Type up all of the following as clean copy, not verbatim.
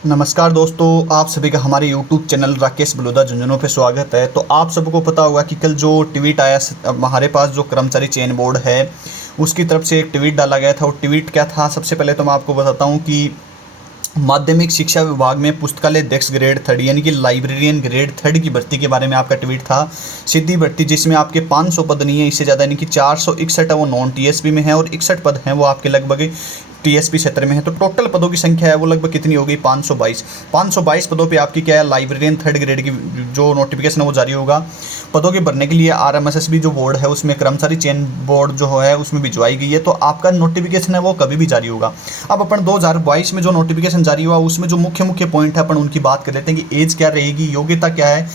नमस्कार दोस्तों, आप सभी का हमारे YouTube चैनल राकेश बलूदा झुंझुनू पे स्वागत है। तो आप सबको पता होगा कि कल जो ट्वीट आया हमारे पास, जो कर्मचारी चयन बोर्ड है उसकी तरफ से एक ट्वीट डाला गया था। और ट्वीट क्या था, सबसे पहले तो मैं आपको बताता हूँ कि माध्यमिक शिक्षा विभाग में पुस्तकालय अध्यक्ष ग्रेड 3 यानी कि लाइब्रेरियन ग्रेड 3 की भर्ती के बारे में आपका ट्वीट था। सीधी भर्ती जिसमें आपके 500 पद नहीं है, इससे ज़्यादा यानी कि 461 है वो नॉन टीएसपी में है और 61 पद हैं वो आपके लगभग टीएसपी क्षेत्र में है। तो टोटल पदों की संख्या है वो लगभग कितनी हो गई, 522 पदों पे आपकी क्या है, लाइब्रेरियन 3 ग्रेड की जो नोटिफिकेशन है वो जारी होगा। पदों के भरने के लिए आरएमएसएसबी जो बोर्ड है उसमें कर्मचारी चयन बोर्ड जो है उसमें भिजवाई गई है। तो आपका नोटिफिकेशन है वो कभी भी जारी होगा। अब अपन 2022 में जो नोटिफिकेशन जारी हुआ उसमें जो मुख्य मुख्य पॉइंट है अपन उनकी बात कर लेते हैं कि एज क्या रहेगी, योग्यता क्या है,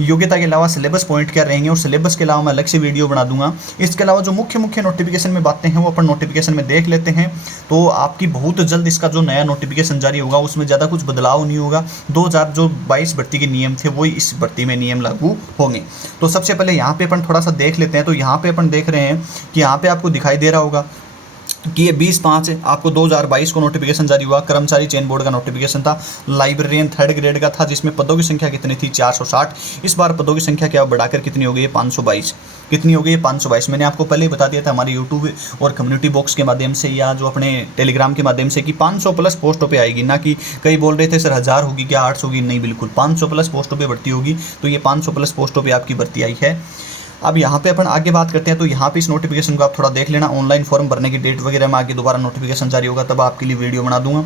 योग्यता के अलावा सिलेबस पॉइंट क्या रहेंगे, और सिलेबस के अलावा मैं अलग से वीडियो बना दूंगा। इसके अलावा जो मुख्य मुख्य नोटिफिकेशन में बातें हैं वो अपन नोटिफिकेशन में देख लेते हैं। तो आपकी बहुत जल्द इसका जो नया नोटिफिकेशन जारी होगा उसमें ज़्यादा कुछ बदलाव नहीं होगा। 2022 भर्ती के नियम थे वही इस भर्ती में नियम लागू होंगे। तो सबसे पहले यहाँ पे अपन थोड़ा सा देख लेते हैं। तो यहाँ पे अपन देख रहे हैं कि यहाँ पे आपको दिखाई दे रहा होगा कि ये 20/5 आपको 2022 को नोटिफिकेशन जारी हुआ। कर्मचारी चयन बोर्ड का नोटिफिकेशन था, लाइब्रेरियन 3 ग्रेड का था, जिसमें पदों की संख्या कितनी थी, 460। इस बार पदों की संख्या क्या बढ़ाकर कितनी हो गई है, 522। कितनी हो गई है, 522। मैंने आपको पहले ही बता दिया था हमारे यूट्यूब और कम्युनिटी बॉक्स के माध्यम से या जो अपने टेलीग्राम के माध्यम से कि 500 प्लस पोस्टों पे आएगी। ना कि कई बोल रहे थे सर 1000 होगी क्या, 800 होगी, नहीं, बिल्कुल 500 प्लस पोस्टों पर भर्ती होगी। तो ये 500 प्लस पोस्टों पर आपकी भर्ती आई है। अब यहाँ पे अपन आगे बात करते हैं। तो यहाँ पे इस नोटिफिकेशन को आप थोड़ा देख लेना। ऑनलाइन फॉर्म भरने की डेट वगैरह में आगे दोबारा नोटिफिकेशन जारी होगा तब आपके लिए वीडियो बना दूंगा।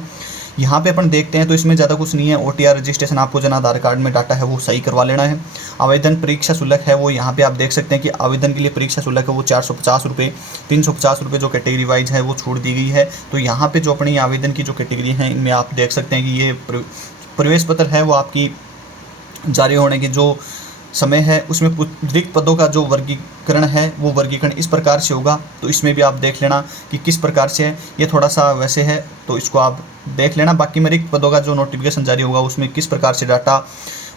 यहाँ पे अपन देखते हैं तो इसमें ज़्यादा कुछ नहीं है। ओटीआर रजिस्ट्रेशन आपको जन आधार कार्ड में डाटा है वो सही करवा लेना है। आवेदन परीक्षा शुल्क है वो यहाँ पे आप देख सकते हैं कि आवेदन के लिए परीक्षा शुल्क है वो 450 रुपये, 350 रुपये जो कैटेगरी वाइज है वो छूट दी गई है। तो यहाँ पर जो अपनी आवेदन की जो कैटेगरी है इनमें आप देख सकते हैं कि ये प्रवेश पत्र है वो आपकी जारी होने की जो समय है उसमें रिक्त पदों का जो वर्गीकरण है वो वर्गीकरण इस प्रकार से होगा। तो इसमें भी आप देख लेना कि किस प्रकार से है। ये थोड़ा सा वैसे है तो इसको आप देख लेना। बाकी में रिक्त पदों का जो नोटिफिकेशन जारी होगा उसमें किस प्रकार से डाटा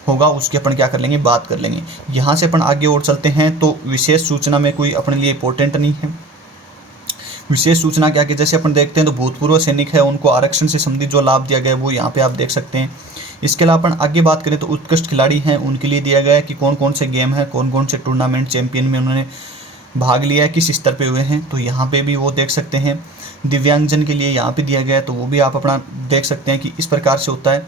होगा उसकी अपन क्या कर लेंगे, बात कर लेंगे। यहाँ से अपन आगे और चलते हैं। तो विशेष सूचना में कोई अपने लिए इंपॉर्टेंट नहीं है। विशेष सूचना क्या कि जैसे अपन देखते हैं तो भूतपूर्व सैनिक है उनको आरक्षण से संबंधित जो लाभ दिया गया है वो यहाँ पे आप देख सकते हैं। इसके अलावा अपन आगे बात करें तो उत्कृष्ट खिलाड़ी हैं उनके लिए दिया गया है कि कौन कौन से गेम हैं, कौन कौन से टूर्नामेंट चैंपियन में उन्होंने भाग लिया है, किस स्तर पे हुए हैं। तो यहाँ पे भी वो देख सकते हैं। दिव्यांगजन के लिए यहाँ पे दिया गया है तो वो भी आप अपना देख सकते हैं कि इस प्रकार से होता है।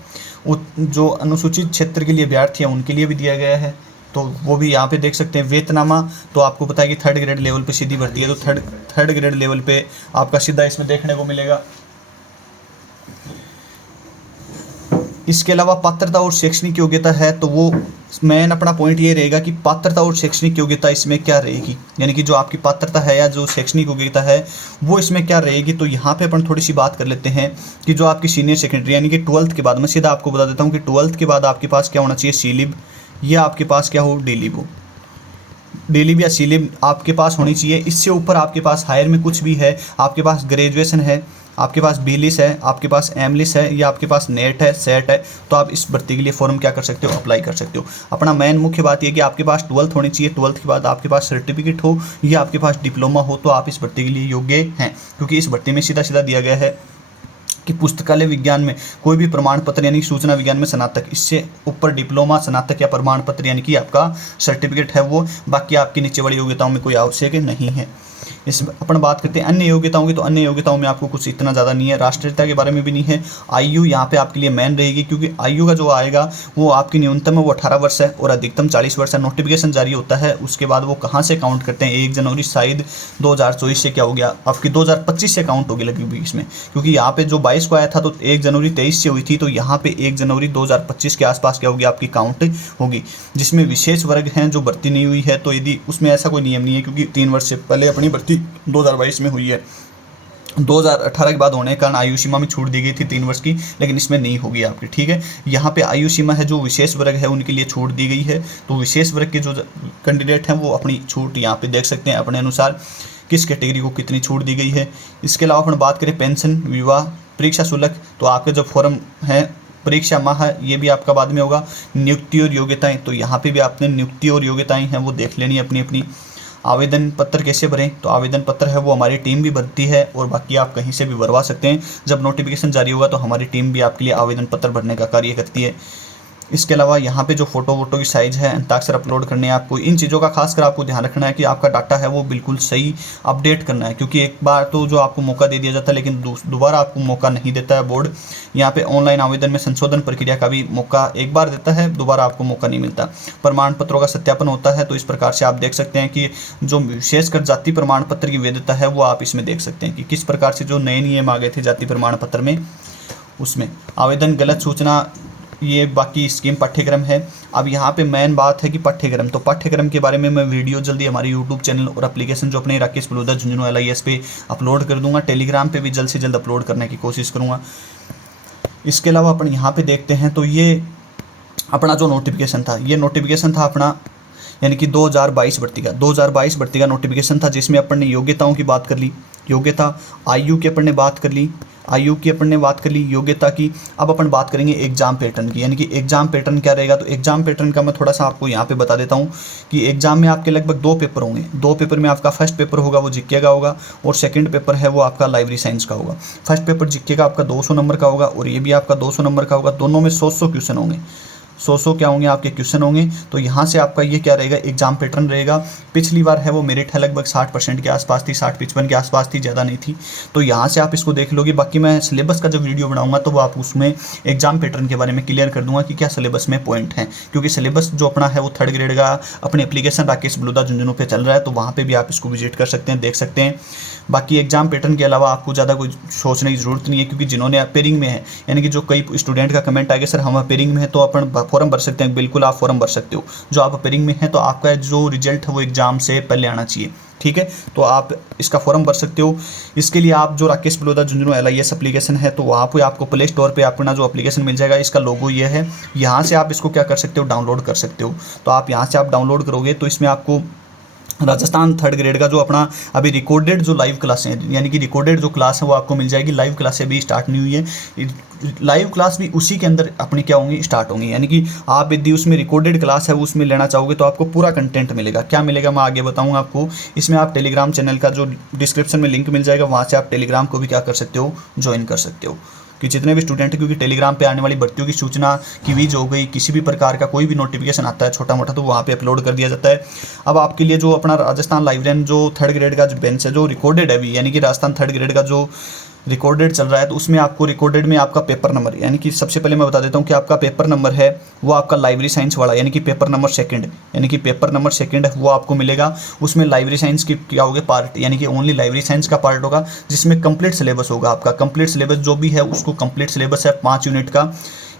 जो अनुसूचित क्षेत्र के लिए अभ्यर्थी हैं उनके लिए भी दिया गया है तो वो भी यहाँ पे देख सकते हैं। वेतनामा तो आपको पता है कि 3 ग्रेड लेवल पे सीधी भर्ती है तो थर्ड ग्रेड लेवल पे आपका सीधा इसमें देखने को मिलेगा। इसके अलावा पात्रता और शैक्षणिक योग्यता है तो वो मेन अपना पॉइंट ये रहेगा कि पात्रता और शैक्षणिक योग्यता इसमें क्या रहेगी, यानी कि जो आपकी पात्रता है या जो शैक्षणिक योग्यता है वो इसमें क्या रहेगी। तो यहाँ पे अपन थोड़ी सी बात कर लेते हैं कि जो आपकी सीनियर सेकेंडरी यानी कि 12th के बाद, मैं सीधा आपको बता देता हूँ कि 12th के बाद आपके पास क्या होना चाहिए, सीलिब या आपके पास क्या हो, डीलिब हो। डीलिब या सीलिब आपके पास होनी चाहिए। इससे ऊपर आपके पास हायर में कुछ भी है, आपके पास ग्रेजुएशन है, आपके पास बीलिस है, आपके पास एमलिस है या आपके पास नेट है, सेट है, तो आप इस भर्ती के लिए फॉर्म क्या कर सकते हो, अप्लाई कर सकते हो। अपना मेन मुख्य बात यह कि आपके पास 12th होनी चाहिए। 12th के बाद आपके पास सर्टिफिकेट हो या आपके पास डिप्लोमा हो तो आप इस भर्ती के लिए योग्य हैं। क्योंकि इस भर्ती में सीधा सीधा दिया गया है कि पुस्तकालय विज्ञान में कोई भी प्रमाण पत्र यानी सूचना विज्ञान में स्नातक, इससे ऊपर डिप्लोमा, स्नातक या प्रमाण पत्र यानी कि आपका सर्टिफिकेट है वो। बाकी आपकी नीचे वाली योग्यताओं में कोई आवश्यक नहीं है। इस अपन बात करते हैं अन्य योग्यताओं की। तो अन्य योग्यताओं में आपको कुछ इतना ज़्यादा नहीं है। राष्ट्रीयता के बारे में भी नहीं है। आयु यहाँ पे आपके लिए मेन रहेगी क्योंकि आयु का जो आएगा वो आपकी न्यूनतम है वो 18 वर्ष है और अधिकतम 40 वर्ष है। नोटिफिकेशन जारी होता है उसके बाद वो कहाँ से काउंट करते हैं, 1 जनवरी शायद 2024 से क्या हो गया आपकी 2025 से काउंट होगी लगी हुई इसमें। क्योंकि यहाँ पे जो 22 को आया था तो 1 जनवरी 23 से हुई थी, तो यहाँ पे 1 जनवरी 2025 के आसपास क्या होगी आपकी काउंट होगी। जिसमें विशेष वर्ग हैं जो भर्ती नहीं हुई है तो यदि उसमें ऐसा कोई नियम नहीं है क्योंकि 3 वर्ष से पहले अपनी भर्ती 2022 में हुई है। 2018 के बाद होने के कारण आयु सीमा में छूट दी गई थी 3 वर्ष की, लेकिन इसमें नहीं होगी आपकी, ठीक है। यहाँ पे आयु सीमा है जो विशेष वर्ग है उनके लिए छूट दी गई है। तो विशेष वर्ग के जो कैंडिडेट हैं वो अपनी छूट यहाँ पे देख सकते हैं अपने अनुसार किस कैटेगरी को कितनी छूट दी गई है। इसके अलावा अपन बात करें पेंशन, विवाह, परीक्षा शुल्क, तो आपके जो फॉर्म है परीक्षा माह है ये भी आपका बाद में होगा। नियुक्ति और योग्यताएं, तो यहाँ पे भी आपने नियुक्ति और योग्यताएं हैं वो देख लेनी है अपनी अपनी। आवेदन पत्र कैसे भरें, तो आवेदन पत्र है वो हमारी टीम भी भरती है और बाकी आप कहीं से भी भरवा सकते हैं। जब नोटिफिकेशन जारी होगा तो हमारी टीम भी आपके लिए आवेदन पत्र भरने का कार्य करती है। इसके अलावा यहाँ पे जो फोटो वोटो की साइज़ है, हस्ताक्षर अपलोड करने हैं आपको, इन चीज़ों का खासकर आपको ध्यान रखना है कि आपका डाटा है वो बिल्कुल सही अपडेट करना है, क्योंकि एक बार तो जो आपको मौका दे दिया जाता है लेकिन दोबारा आपको मौका नहीं देता है बोर्ड। यहाँ पे ऑनलाइन आवेदन में संशोधन प्रक्रिया का भी मौका एक बार देता है, दोबारा आपको मौका नहीं मिलता। प्रमाण पत्रों का सत्यापन होता है, तो इस प्रकार से आप देख सकते हैं कि जो विशेषकर जाति प्रमाण पत्र की वैधता है वो आप इसमें देख सकते हैं कि किस प्रकार से जो नए नियम आ गए थे जाति प्रमाण पत्र में, उसमें आवेदन गलत सूचना, ये बाकी स्कीम पाठ्यक्रम है। अब यहाँ पे मेन बात है कि पाठ्यक्रम, तो पाठ्यक्रम के बारे में मैं वीडियो जल्दी हमारे यूट्यूब चैनल और एप्लीकेशन जो अपने राकेश बलूदा झुंझुनू LIS पे अपलोड कर दूंगा। टेलीग्राम पे भी जल्द से जल्द अपलोड करने की कोशिश करूँगा। इसके अलावा अपन यहाँ पे देखते हैं तो ये अपना जो नोटिफिकेशन था, ये नोटिफिकेशन था अपना यानी कि 2022 भर्ती का नोटिफिकेशन था, जिसमें अपन ने योग्यताओं की बात कर ली, योग्यता आयु की अपन ने बात कर ली, योग्यता की। अब अपन बात करेंगे एग्जाम पैटर्न की, यानी कि एग्जाम पैटर्न क्या रहेगा। तो एग्जाम पैटर्न का मैं थोड़ा सा आपको यहाँ पे बता देता हूँ कि एग्जाम में आपके लगभग 2 पेपर होंगे। 2 पेपर में आपका फर्स्ट पेपर होगा वो जीके का होगा और सेकंड पेपर है वो आपका लाइब्रेरी साइंस का होगा। फर्स्ट पेपर जीके का आपका 200 नंबर का होगा और ये भी आपका 200 नंबर का होगा। दोनों में 100 क्वेश्चन होंगे, 100 क्या होंगे आपके क्वेश्चन होंगे। तो यहाँ से आपका ये क्या रहेगा, एग्जाम पैटर्न रहेगा। पिछली बार है वो मेरिट है लगभग 60% के आसपास थी, 60-55 के आसपास थी, ज़्यादा नहीं थी। तो यहाँ से आप इसको देख लोगे। बाकी मैं सिलेबस का जब वीडियो बनाऊंगा तो वो आप उसमें एग्जाम पैटर्न के बारे में क्लियर कर दूंगा कि क्या सिलेबस में पॉइंट है, क्योंकि सिलेबस जो अपना है वो 3rd ग्रेड का अपने एप्लीकेशन राकेश बलूदा झुंझुनू पे चल रहा है, तो वहाँ पर भी आप इसको विजिट कर सकते हैं, देख सकते हैं। बाकी एग्जाम पैटर्न के अलावा आपको ज़्यादा कोई सोचने की ज़रूरत नहीं है, क्योंकि जिन्होंने अपेयरिंग में है, यानी कि जो कई स्टूडेंट का कमेंट आएगा सर हम अपेयरिंग में है तो अपन फॉर्म भर सकते हैं। बिल्कुल आप फॉर्म भर सकते हो। जो आप अपेयरिंग में है तो आपका जो रिजल्ट है वो एग्जाम से पहले आना चाहिए, ठीक है, तो आप इसका फॉर्म भर सकते हो। इसके लिए आप जो राकेश बलूदा झुंझुनू LIS एप्लीकेशन है तो वहाँ पे आपको प्ले स्टोर पे अपना जो एप्लीकेशन मिल जाएगा, इसका लोगो ये है। यहाँ से आप इसको क्या कर सकते हो, डाउनलोड कर सकते हो। तो आप यहाँ से आप डाउनलोड करोगे तो इसमें आपको राजस्थान 3rd ग्रेड का जो अपना अभी रिकॉर्डेड जो लाइव क्लासें हैं, यानी कि रिकॉर्डेड जो क्लास है वो आपको मिल जाएगी। लाइव क्लासें भी स्टार्ट नहीं हुई है, लाइव क्लास भी उसी के अंदर अपनी क्या होंगी, स्टार्ट होंगी। यानी कि आप यदि उसमें रिकॉर्डेड क्लास है उसमें लेना चाहोगे तो आपको पूरा कंटेंट मिलेगा। क्या मिलेगा मैं आगे बताऊंगा आपको। इसमें आप टेलीग्राम चैनल का जो डिस्क्रिप्शन में लिंक मिल जाएगा, वहाँ से आप टेलीग्राम को भी क्या कर सकते हो, ज्वाइन कर सकते हो। कि जितने भी स्टूडेंट हैं, क्योंकि टेलीग्राम पे आने वाली भर्तियों की सूचना की वीज हो गई, किसी भी प्रकार का कोई भी नोटिफिकेशन आता है छोटा मोटा तो वहाँ पे अपलोड कर दिया जाता है। अब आपके लिए जो अपना राजस्थान लाइब्रेरियन जो 3rd ग्रेड का जो बेंच है जो रिकॉर्डेड है अभी, यानी कि राजस्थान 3rd ग्रेड का जो रिकॉर्डेड चल रहा है, तो उसमें आपको रिकॉर्डेड में आपका पेपर नंबर, यानी कि सबसे पहले मैं बता देता हूँ कि आपका पेपर नंबर है वो आपका लाइब्रेरी साइंस वाला, यानी कि पेपर नंबर 2, यानी कि पेपर नंबर 2 है वो आपको मिलेगा। उसमें लाइब्रेरी साइंस की क्या होगा पार्ट, यानी कि ओनली लाइब्रेरी साइंस का पार्ट होगा, जिसमें कंप्लीट सिलेबस होगा। आपका कंप्लीट सिलेबस जो भी है उसको कंप्लीट सिलेबस है 5 यूनिट का।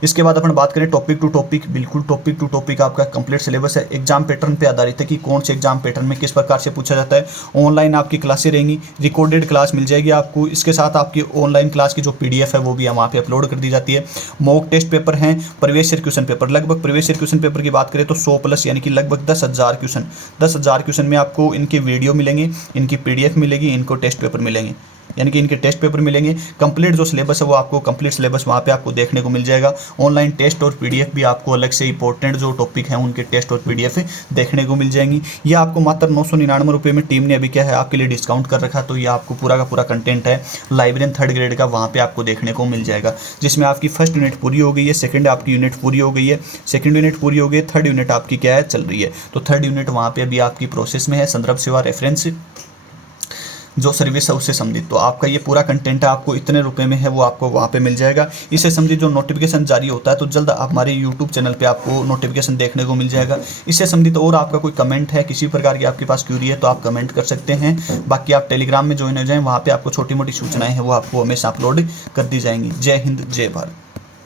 इसके बाद अपन बात करें टॉपिक टू टॉपिक, बिल्कुल टॉपिक टू टॉपिक आपका कंप्लीट सिलेबस है। एग्जाम पैटर्न पे आधारित है कि कौन से एग्जाम पैटर्न में किस प्रकार से पूछा जाता है। ऑनलाइन आपकी क्लासें रहेंगी, रिकॉर्डेड क्लास मिल जाएगी आपको। इसके साथ आपकी ऑनलाइन क्लास की जो PDF है वो भी वहाँ पे अपलोड कर दी जाती है। मॉक टेस्ट पेपर हैं, प्रीवियस ईयर क्वेश्चन पेपर, लगभग प्रीवियस ईयर क्वेश्चन पेपर की बात करें तो 100+ यानी कि लगभग 10,000 क्वेश्चन में आपको इनके वीडियो मिलेंगे, इनकी PDF मिलेगी, इनको टेस्ट पेपर मिलेंगे, यानी कि इनके टेस्ट पेपर मिलेंगे। कंप्लीट जो सिलेबस है वो आपको कंप्लीट सिलेबस वहाँ पे आपको देखने को मिल जाएगा। ऑनलाइन टेस्ट और PDF भी आपको अलग से इंपॉर्टेंट जो टॉपिक हैं उनके टेस्ट और PDF देखने को मिल जाएंगी। ये आपको मात्र 999 रुपये में टीम ने अभी क्या है आपके लिए डिस्काउंट कर रखा, तो ये आपको पूरा का पूरा कंटेंट है लाइब्रेरियन 3rd ग्रेड का वहाँ पर आपको देखने को मिल जाएगा, जिसमें आपकी फर्स्ट यूनिट पूरी हो गई है, सेकंड आपकी यूनिट पूरी हो गई है, सेकंड यूनिट पूरी हो गई, 3rd यूनिट आपकी क्या है चल रही है। तो 3rd यूनिट वहाँ पे अभी आपकी प्रोसेस में है, संदर्भ सेवा रेफरेंस जो सर्विस है उससे संबंधित। तो आपका ये पूरा कंटेंट है आपको इतने रुपए में है वो आपको वहाँ पे मिल जाएगा। इससे संबंधित जो नोटिफिकेशन जारी होता है तो जल्द हमारे यूट्यूब चैनल पे आपको नोटिफिकेशन देखने को मिल जाएगा। इससे संबंधित और आपका कोई कमेंट है, किसी प्रकार की आपके पास क्यूरी है तो आप कमेंट कर सकते हैं। बाकी आप टेलीग्राम में ज्वाइन हो जाएं, वहाँ पर आपको छोटी मोटी सूचनाएँ हैं वो आपको हमेशा अपलोड कर दी जाएंगी। जय हिंद, जय भारत।